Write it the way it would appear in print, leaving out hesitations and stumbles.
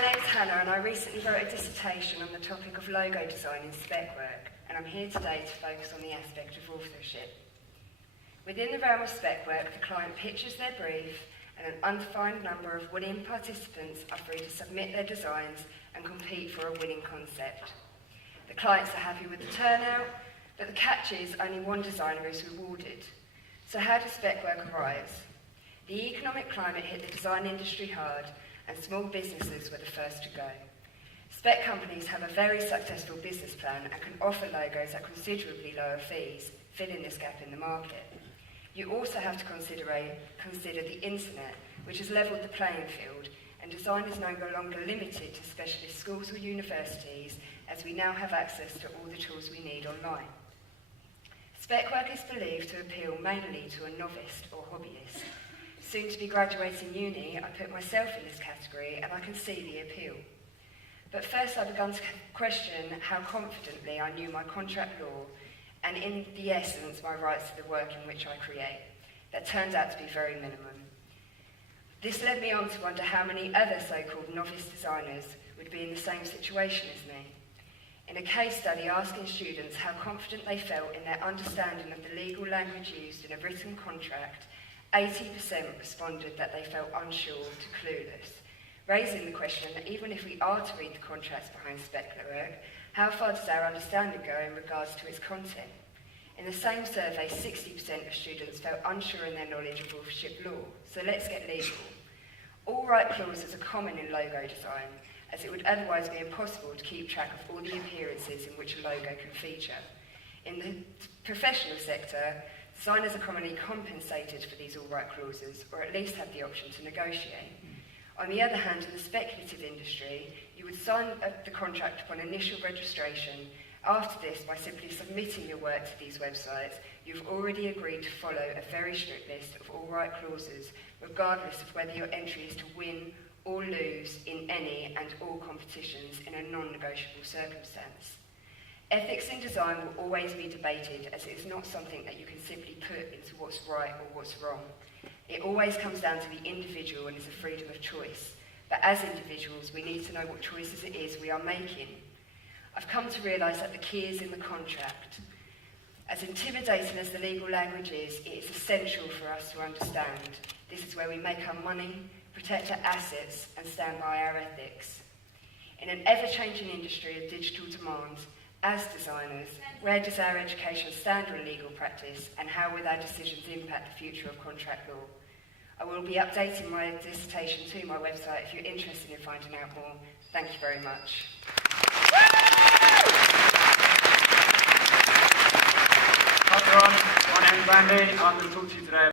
My name's Hannah and I recently wrote a dissertation on the topic of logo design in spec work, and I'm here today to focus on the aspect of authorship. Within the realm of spec work, the client pitches their brief and an undefined number of willing participants are free to submit their designs and compete for a winning concept. The clients are happy with the turnout, but the catch is only one designer is rewarded. So how does spec work arise? The economic climate hit the design industry hard, and small businesses were the first to go. Spec companies have a very successful business plan and can offer logos at considerably lower fees, filling this gap in the market. You also have to consider the internet, which has levelled the playing field, and design is no longer limited to specialist schools or universities, as we now have access to all the tools we need online. Spec work is believed to appeal mainly to a novice or hobbyist. Soon to be graduating uni, I put myself in this category and I can see the appeal. But first I began to question how confidently I knew my contract law and in the essence my rights to the work in which I create. That turned out to be very minimum. This led me on to wonder how many other so-called novice designers would be in the same situation as me. In a case study asking students how confident they felt in their understanding of the legal language used in a written contract, 80% responded that they felt unsure to clueless, raising the question that even if we are to read the contracts behind spec work, how far does our understanding go in regards to its content? In the same survey, 60% of students felt unsure in their knowledge of authorship law, so let's get legal. All right clauses are common in logo design, as it would otherwise be impossible to keep track of all the appearances in which a logo can feature. In the professional sector, designers are commonly compensated for these all-right clauses, or at least have the option to negotiate. On the other hand, in the speculative industry, you would sign the contract upon initial registration. After this, by simply submitting your work to these websites, you've already agreed to follow a very strict list of all-right clauses, regardless of whether your entry is to win or lose in any and all competitions in a non-negotiable circumstance. Ethics in design will always be debated, as it is not something that you can simply put into what's right or what's wrong. It always comes down to the individual and is a freedom of choice. But as individuals, we need to know what choices it is we are making. I've come to realise that the key is in the contract. As intimidating as the legal language is, it is essential for us to understand. This is where we make our money, protect our assets, and stand by our ethics. In an ever-changing industry of digital demands, as designers, where does our education stand on legal practice, and how will our decisions impact the future of contract law? I will be updating my dissertation to my website if you're interested in finding out more. Thank you very much. Hi everyone, my name is Andy. I'm going to talk to you today